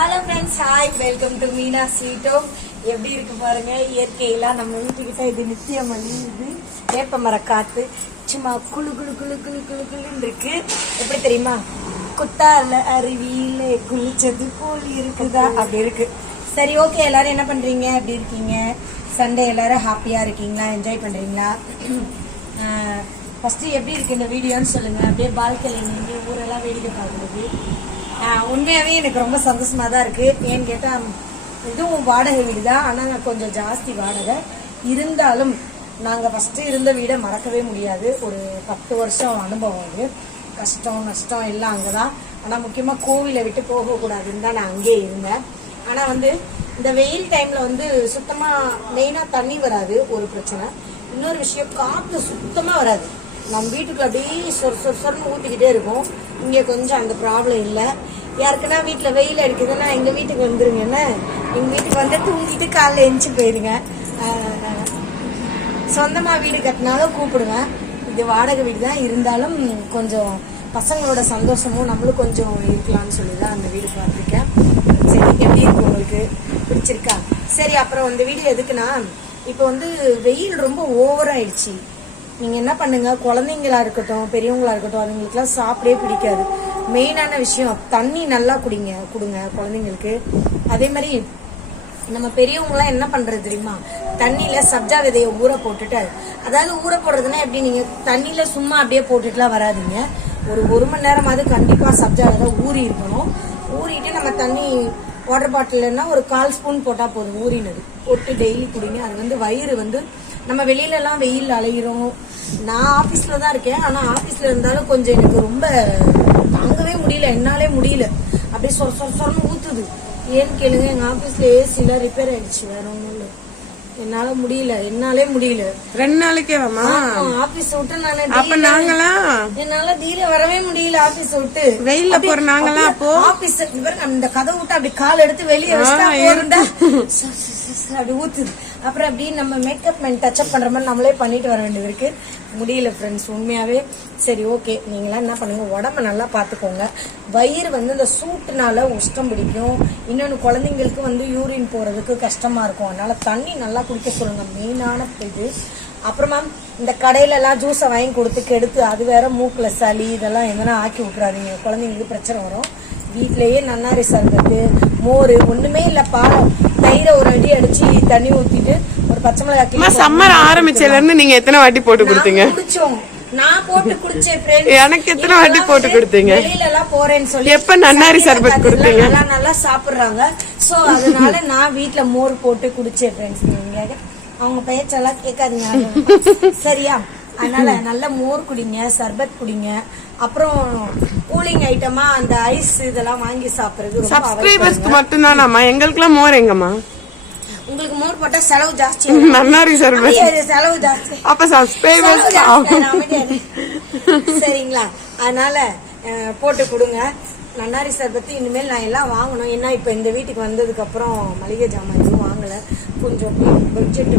Hello friends hi welcome to Meena ஸ்வீட்டோ எப்படி இருக்கு பாருங்க? இயற்கையெல்லாம் நம்ம வீட்டுக்கிட்ட இது நித்தியமணி இது வேப்ப மர காத்து சும்மா குளு குளு குளு குளு குழு குளுன்னு இருக்கு. எப்படி தெரியுமா? குத்தால அருவியில குளிச்சது போல் இருக்குதா? அப்படி இருக்கு. சரி ஓகே எல்லாரும் என்ன பண்றீங்க? எப்படி இருக்கீங்க? சண்டே எல்லாரும் ஹாப்பியா இருக்கீங்களா? என்ஜாய் பண்றீங்களா? ஃபர்ஸ்ட் எப்படி இருக்கு இந்த வீடியோன்னு சொல்லுங்க. அப்படியே பால்கனி நின்று ஊரெல்லாம் வேடிக்கை பார்க்குறது. உண்மையாகவே எனக்கு ரொம்ப சந்தோஷமாக தான் இருக்குது ஏன்னு கேட்டால் இதுவும் வாடகை வீடு தான் ஆனால் கொஞ்சம் ஜாஸ்தி வாடகை. இருந்தாலும் நாங்கள் ஃபஸ்ட்டு இருந்த வீடை மறக்கவே முடியாது. ஒரு பத்து வருஷம் அனுபவம் அது. கஷ்டம் நஷ்டம் எல்லாம் அங்கே தான் ஆனால் முக்கியமாக கோவிலை விட்டு போகக்கூடாதுன்னு தான் நான் அங்கேயே இருந்தேன். ஆனால் வந்து இந்த வெயில் டைமில் வந்து சுத்தமாக மெயினாக தண்ணி வராது. ஒரு பிரச்சனை. இன்னொரு விஷயம் காற்று சுத்தமாக வராது. நம்ம வீட்டுக்குள்ள அப்படியே சொர் சொர் சொர்னு ஊத்திக்கிட்டே இருக்கும். இங்க கொஞ்சம் அந்த ப்ராப்ளம் இல்லை. யாருக்குன்னா வீட்டுல வெயில் அடிக்குதுன்னா எங்க வீட்டுக்கு வந்துருங்க என்ன? எங்க வீட்டுக்கு வந்து தூங்கிட்டு காலைல எந்திச்சு போயிருங்க. சொந்தமாக சொந்தமா வீடு கட்டினாலும் கூப்பிடுவேன் இது வாடகை வீடு தான். இருந்தாலும் கொஞ்சம் பசங்களோட சந்தோஷமும் நம்மளும் கொஞ்சம் இருக்கலாம்னு சொல்லி தான் அந்த வீடு பார்த்துருக்கேன். சரி எப்படி இருக்கு உங்களுக்கு? பிடிச்சிருக்கா? சரி அப்புறம் அந்த வீடு எதுக்குன்னா இப்போ வந்து வெயில் ரொம்ப ஓவராயிடுச்சு. நீங்கள் நீங்க என்ன பண்ணுங்க? குழந்தைங்களா இருக்கட்டும் பெரியவங்களா இருக்கட்டும் அதுங்களுக்குலாம் சாப்பிடவே பிடிக்காது. மெயினான விஷயம் தண்ணி நல்லா குடிங்க கொடுங்க குழந்தைங்களுக்கு. அதே மாதிரி நம்ம பெரியவங்களாம் என்ன பண்றது தெரியுமா? தண்ணியில சப்ஜா விதைய ஊற போட்டுட்டு அதாவது ஊற போடுறதுன்னா எப்படி? நீங்க தண்ணியில சும்மா அப்படியே போட்டுட்டுலாம் வராதீங்க. ஒரு ஒரு மணி நேரமாவது கண்டிப்பா சப்ஜா விதை ஊறி இருக்கணும். ஊறிட்டு நம்ம தண்ணி வாட்டர் பாட்டில்னா ஒரு கால் ஸ்பூன் போட்டா போதும் ஊறினது. போட்டு டெய்லி குடிங்க. அது வந்து வயிறு வந்து நம்ம வெளியில எல்லாம் வெயில் அலைகிறோம் நான் ஆபீஸ்ல தான் இருக்கேன். ஆனா ஆபீஸ்ல இருந்தாலும் கொஞ்சம் எனக்கு ரொம்ப தாங்கவே முடியல. என்னாலே முடியல. அப்படியே சொர சொர சொரன்னு ஊத்துது. ஏன்னு கேளுங்க எங்க ஆபீஸ்ல ஏசில ரிப்பேர் ஆயிடுச்சு. வேற ஒண்ணும் இல்ல. என்னால முடியல. என்னாலே முடியல. ரெண்டு நாளைக்கே வாமா ஆபீஸ் விட்டு நானு அப்ப நாங்களாம் என்னால தீர வரவே முடியல ஆபீஸ் விட்டு. வெயில்ல போற நாங்களாம் அப்போ? ஆபீஸ் அந்த கதை விட்டு அப்படி கால் எடுத்து வெளியே வச்சுட்டா அப்படி ஊத்துது. அப்புறம் அப்படி நம்ம மேக்கப் மேன் டச்சப் பண்ணுற மாதிரி நம்மளே பண்ணிட்டு வர வேண்டியது இருக்கு. முடியல ஃப்ரெண்ட்ஸ் உண்மையாகவே சரி ஓகே நீங்களாம் என்ன பண்ணுங்க? உடம்ப நல்லா பார்த்துக்கோங்க. வயிறு வந்து இந்த சூட்டுனால உஷ்டம் பிடிக்கும். இன்னொன்று குழந்தைங்களுக்கு வந்து யூரின் போகிறதுக்கு கஷ்டமாக இருக்கும். அதனால் தண்ணி நல்லா குடிக்க சொல்லுங்க. மெயினான இது. அப்புறமா இந்த கடையிலலாம் ஜூஸை வாங்கி கொடுத்து கெடுத்து அது வேற மூக்கில் சளி இதெல்லாம் எங்கன்னா ஆக்கி விட்றாதீங்க குழந்தைங்களுக்கு பிரச்சனை வரும். வீட்டிலேயே நன்னாரி சர்பத்து மோர் ஒன்றுமே இல்லை பாலம் தயிரை ஒரு அடி அடிச்சு தண்ணி ஊத்திட்டு ஒரு பச்சை மிளகாய் சம்மர் ஆரம்பிச்சதுல இருந்து நீங்க எத்தனை வாட்டி போட்டு கொடுத்தீங்க? நான் போட்டு குடிச்சேன். எனக்கு எத்தனை வாட்டி போட்டு கொடுத்தீங்க? வெளியில எல்லாம் போறேன்னு சொல்லி எப்ப நன்னாரி சர்பத் கொடுத்தீங்க? நல்லா நல்லா சாப்பிடுறாங்க. சோ அதனால நான் வீட்ல மோர் போட்டு குடிச்சேன் ஃப்ரெண்ட்ஸ் அவங்க பேச்செல்லாம் கேட்காதீங்க. சரியா? அதனால நல்ல மோர் குடிங்க சர்பத் குடிங்க. அப்புறம் கூலிங் ஐட்டமா அந்த ஐஸ் இதெல்லாம் வாங்கி சாப்பிடுறது சப்ஸ்கிரைபர்ஸ்க்கு மட்டும் தானாமா எங்களுக்குலாம் மோர் எங்கம்மா? உங்களுக்கு மோர் போட்டா செலவு ஜாஸ்தி. நன்னாரி சர்பத். செலவு ஜாஸ்தி. அப்ப சப்ஸ்கிரைபர்ஸ். சரிங்களா? அதனால போட்டு கொடுங்க. நன்னாரி சர்பத்து இனிமேல் நான் எல்லாம் வாங்கணும். ஏன்னா இப்போ இந்த வீட்டுக்கு வந்ததுக்கு அப்புறம் மளிகை ஜாமான் எதுவும் வாங்கல. கொஞ்சம் பட்ஜெட்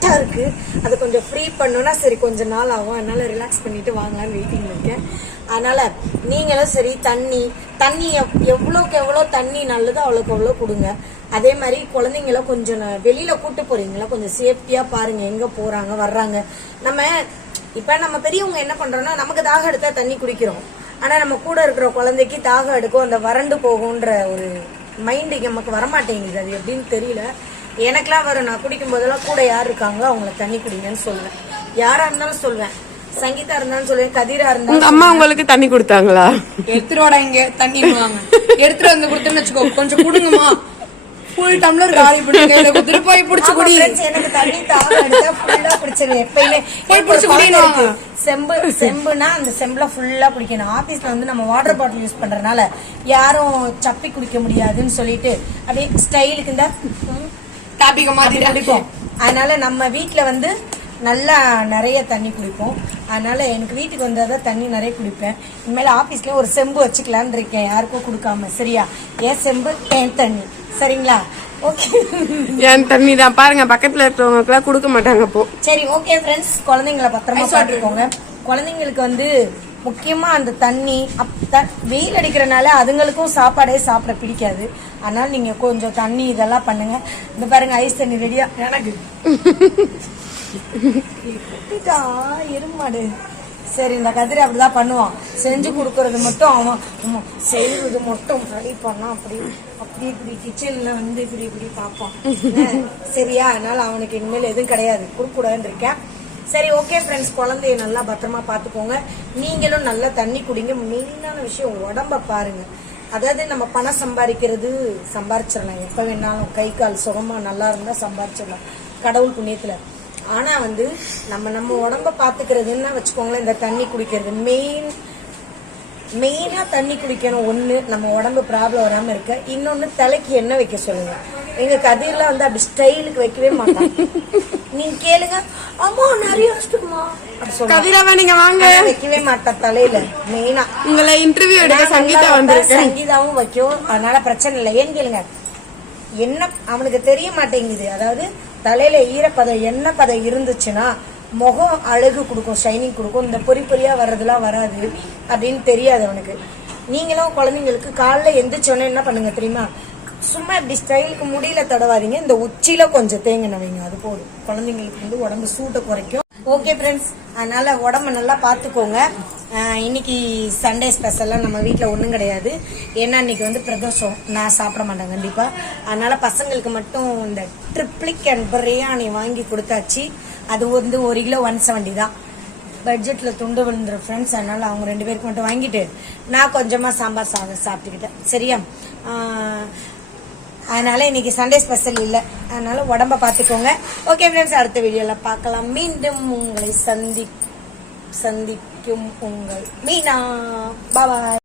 ஃபிட்டா இருக்கு. அதை கொஞ்சம் ஃப்ரீ பண்ணணும்னா சரி கொஞ்ச நாள் ஆகும். அதனால ரிலாக்ஸ் பண்ணிட்டு வாங்கலாம்னு வெயிட்டிங் இருக்கேன். அதனால நீங்களும் சரி தண்ணி தண்ணி எவ்- எவ்வளோ தண்ணி நல்லதோ அவ்வளோக்கு அவ்வளோ கொடுங்க. அதே மாதிரி குழந்தைங்கள கொஞ்சம் ந- வெளியில கூட்டு போறீங்களா? கொஞ்சம் சேஃப்டியா பாருங்க எங்க போறாங்க வர்றாங்க. நம்ம இப்ப நம்ம பெரியவங்க என்ன பண்றோம்னா நமக்கு தாகம் எடுத்தா தண்ணி குடிக்கிறோம். ஆனா நம்ம கூட இருக்கிற குழந்தைக்கு தாகம் எடுக்கும் அந்த வறண்டு போகுன்ற ஒரு மைண்டு நமக்கு வரமாட்டேங்குது. அது எப்படின்னு தெரியல. எனக்கெல்லாம் வரும். நான் குடிக்கும் போதெல்லாம் கூட யார் இருக்காங்க அவங்கள தண்ணி குடிங்கன்னு சொல்லுவேன். யாரா இருந்தாலும் சொல்லுவேன். சங்கீதா இருந்தாலும் சொல்லுவேன். கதிரா இருந்தாலும் உங்க அம்மா உங்களுக்கு தண்ணி கொடுத்தாங்களா? எடுத்துருவாடா இங்க. தண்ணி வாங்க. எடுத்துட்டு வந்து கொடுத்தேன்னு வச்சுக்கோ. கொஞ்சம் குடுங்கம்மா. ஃபுல் டம்ளர் காலி பண்ணி கையில கொடுத்துட்டு போய் புடிச்சு குடி. எனக்கு தண்ணி தாகம் எடுத்தா ஃபுல்லா குடிச்சிருவேன் எப்பயுமே போய் புடிச்சு இருக்கு. செம்பு செம்புனா அந்த செம்புல ஃபுல்லா குடிக்கணும். ஆபீஸ்ல வந்து நம்ம வாட்டர் பாட்டில் யூஸ் பண்றதுனால யாரும் சப்பி குடிக்க முடியாதுன்னு சொல்லிட்டு அப்படியே ஸ்டைலுக்கு இந்த அப்படி மாதிரி. குடிப்போம். அதனால நம்ம வீட்ல வந்து நல்லா நிறைய தண்ணி குடிப்போம். அதனால எனக்கு வீட்டுக்கு வந்தாதான் தண்ணி நிறைய குடிப்பேன். இனிமேல் ஆபீஸ்ல ஒரு செம்பு வச்சுக்கலான்னு இருக்கேன். யாருக்கும் கொடுக்காம. சரியா? என் செம்பு என் தண்ணி. சரிங்களா? ஓகே. என் தண்ணி தான். பாருங்க பக்கத்துல இருக்கிறவங்களுக்கு எல்லாம் கொடுக்க மாட்டாங்க அப்போ சரி ஓகே ஃப்ரெண்ட்ஸ் குழந்தைங்கள பத்திரமா பார்த்துக்கோங்க. குழந்தைங்களுக்கு வந்து முக்கியமா அந்த தண்ணி அப் த- வெயில் அடிக்கிறனால அதுங்களுக்கும் சாப்பாடே சாப்பிட பிடிக்காது. அதனால் நீங்க கொஞ்சம் தண்ணி இதெல்லாம் பண்ணுங்க. இந்த பாருங்க ஐஸ் தண்ணி ரெடியா எனக்கு. குட்டிட்டா, எருமாடு. சரி இந்த கதிரி அப்படிதான் பண்ணுவான். செஞ்சு கொடுக்கறது மட்டும் அவன். செய்வது மட்டும் ரெடி பண்ணா அப்படி அப்படி இப்படி கிச்சன்ல வந்து இப்படி இப்படி பார்ப்பான். சரியா? அதனால அவனுக்கு இனிமேல் எதுவும் கிடையாது. கொடுக்கூடாதுன்னு இருக்கேன். சரி ஓகே ஃப்ரெண்ட்ஸ் குழந்தைய நல்லா பத்திரமா பார்த்துக்கோங்க. நீங்களும் நல்லா தண்ணி குடிங்க. மெயினான விஷயம் உடம்ப பாருங்க. அதாவது நம்ம பணம் சம்பாதிக்கிறது சம்பாரிச்சிடலாம் எப்போ வேணாலும் கை கால் சுகமாக நல்லா இருந்தால் சம்பாரிச்சிடலாம் கடவுள் புண்ணியத்தில். ஆனால் வந்து நம்ம நம்ம உடம்ப பாத்துக்கிறதுன்னா வச்சுக்கோங்களேன் இந்த தண்ணி குடிக்கிறது. மெயின் மெயினாக தண்ணி குடிக்கணும். ஒன்று நம்ம உடம்பு ப்ராப்ளம் வராமல் இருக்க. இன்னொன்று தலைக்கு எண்ணெய் வைக்க சொல்லுங்கள் எங்க கதையெல்லாம் வந்து அப்படி ஸ்டைலுக்கு வைக்கவே மாட்டாங்க நீங்க கேளுங்க அம்மா நிறைய. கதிரவா நீங்க வாங்க. வைக்கவே மாட்டா தலையில மெயினா. உங்களை இன்டர்வியூ எடுக்க சங்கீதா நல்லா வந்திருக்கேன் சங்கீதாவும் வைக்கும். அதனால பிரச்சனை இல்லை. ஏன்னு கேளுங்க என்ன அவனுக்கு தெரிய மாட்டேங்குது. அதாவது தலையில ஈரப்பதம் எண்ணெய் பதம் இருந்துச்சுன்னா முகம் அழகு கொடுக்கும் ஷைனிங் கொடுக்கும். இந்த பொறி பொறியா வர்றதுலாம் வராது அப்படின்னு தெரியாது அவனுக்கு. நீங்களும் குழந்தைங்களுக்கு காலைல எந்திரிச்சோன்னே என்ன பண்ணுங்க தெரியுமா? சும்மா இப்படி ஸ்டைலுக்கு முடியல தடவாதீங்க. இந்த உச்சியில கொஞ்சம் தேங்கின வைங்க. அது போதும். குழந்தைங்களுக்கு வந்து உடம்பு சூட்டை குறைக்கும். ஓகே ஃப்ரெண்ட்ஸ் அதனால உடம்ப நல்லா பார்த்துக்கோங்க இன்னைக்கு சண்டே ஸ்பெஷல்லாம் நம்ம வீட்டில் ஒன்றும் கிடையாது. ஏன்னா இன்னைக்கு வந்து பிரதோஷம். நான் சாப்பிட மாட்டேன் கண்டிப்பாக அதனால பசங்களுக்கு மட்டும் இந்த ட்ரிப்ளிக் அண்ட் பிரியாணி வாங்கி கொடுத்தாச்சு. அது வந்து ஒரு கிலோ ஒன் செவன்டி தான். பட்ஜெட்டில் துண்டு விழுந்துரும் ஃப்ரெண்ட்ஸ் அதனால அவங்க ரெண்டு பேருக்கு மட்டும் வாங்கிட்டு நான் கொஞ்சமாக சாம்பார் சாதம் சாப்பிட்டுக்கிட்டேன். சரியா? அதனால இன்னைக்கு சண்டே ஸ்பெஷல் இல்லை. அதனால உடம்ப பார்த்துக்கோங்க ஓகே ஃப்ரெண்ட்ஸ் அடுத்த வீடியோல பார்க்கலாம் மீண்டும் உங்களை சந்தி சந்திக்கும் உங்கள் மீனா. பாபாய்